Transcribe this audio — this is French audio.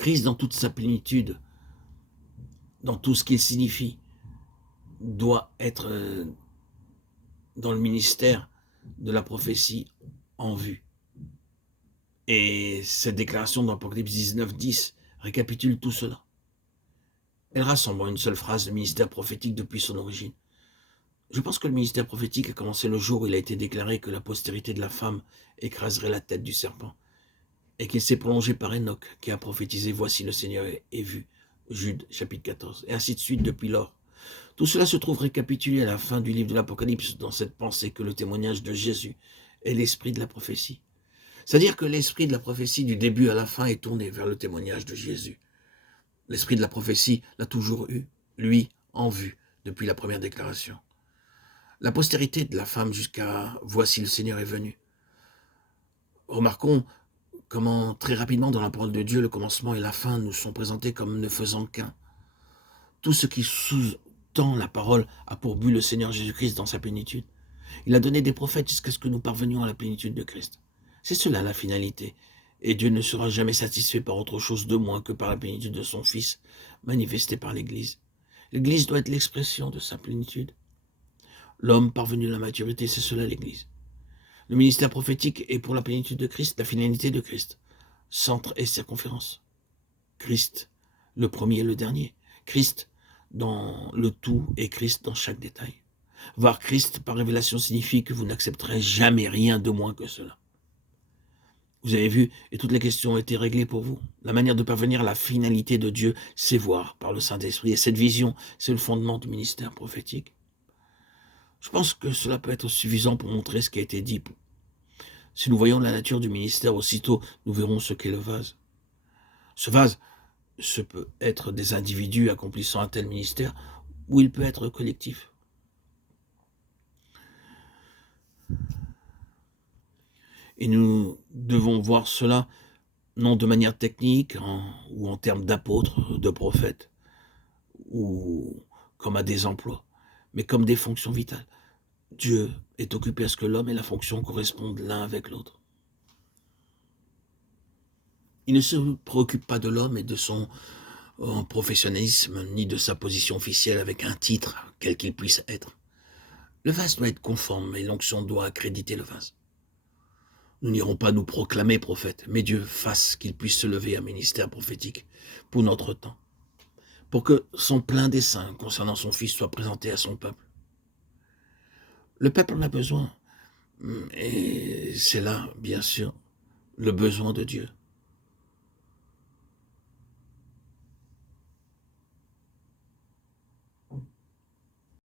Christ dans toute sa plénitude, dans tout ce qu'il signifie, doit être dans le ministère de la prophétie en vue. Et cette déclaration dans Apocalypse 19:10 récapitule tout cela. Elle rassemble en une seule phrase le ministère prophétique depuis son origine. Je pense que le ministère prophétique a commencé le jour où il a été déclaré que la postérité de la femme écraserait la tête du serpent, et qu'il s'est prolongé par Enoch, qui a prophétisé « Voici le Seigneur est vu », Jude chapitre 14, et ainsi de suite depuis lors. Tout cela se trouve récapitulé à la fin du livre de l'Apocalypse dans cette pensée que le témoignage de Jésus est l'esprit de la prophétie. C'est-à-dire que l'esprit de la prophétie du début à la fin est tourné vers le témoignage de Jésus. L'esprit de la prophétie l'a toujours eu, lui, en vue, depuis la première déclaration. La postérité de la femme jusqu'à « Voici le Seigneur est venu ». Remarquons comment très rapidement dans la parole de Dieu, le commencement et la fin nous sont présentés comme ne faisant qu'un. Tout ce qui sous-tend la parole a pour but le Seigneur Jésus-Christ dans sa plénitude. Il a donné des prophètes jusqu'à ce que nous parvenions à la plénitude de Christ. C'est cela la finalité. Et Dieu ne sera jamais satisfait par autre chose de moins que par la plénitude de son Fils, manifestée par l'Église. L'Église doit être l'expression de sa plénitude. L'homme parvenu à la maturité, c'est cela l'Église. Le ministère prophétique est pour la plénitude de Christ, la finalité de Christ. Centre et circonférence. Christ, le premier et le dernier. Christ dans le tout et Christ dans chaque détail. Voir Christ par révélation signifie que vous n'accepterez jamais rien de moins que cela. Vous avez vu, et toutes les questions ont été réglées pour vous. La manière de parvenir à la finalité de Dieu, c'est voir par le Saint-Esprit. Et cette vision, c'est le fondement du ministère prophétique. Je pense que cela peut être suffisant pour montrer ce qui a été dit. Si nous voyons la nature du ministère, aussitôt, nous verrons ce qu'est le vase. Ce vase, ce peut être des individus accomplissant un tel ministère, ou il peut être collectif. Et nous devons voir cela non de manière technique ou en termes d'apôtres, de prophètes, ou comme à des emplois, mais comme des fonctions vitales. Dieu est occupé à ce que l'homme et la fonction correspondent l'un avec l'autre. Il ne se préoccupe pas de l'homme et de son professionnalisme, ni de sa position officielle avec un titre, quel qu'il puisse être. Le vase doit être conforme et l'onction doit accréditer le vase. Nous n'irons pas nous proclamer prophètes, mais Dieu fasse qu'il puisse se lever un ministère prophétique pour notre temps, pour que son plein dessein concernant son Fils soit présenté à son peuple. Le peuple en a besoin, et c'est là, bien sûr, le besoin de Dieu.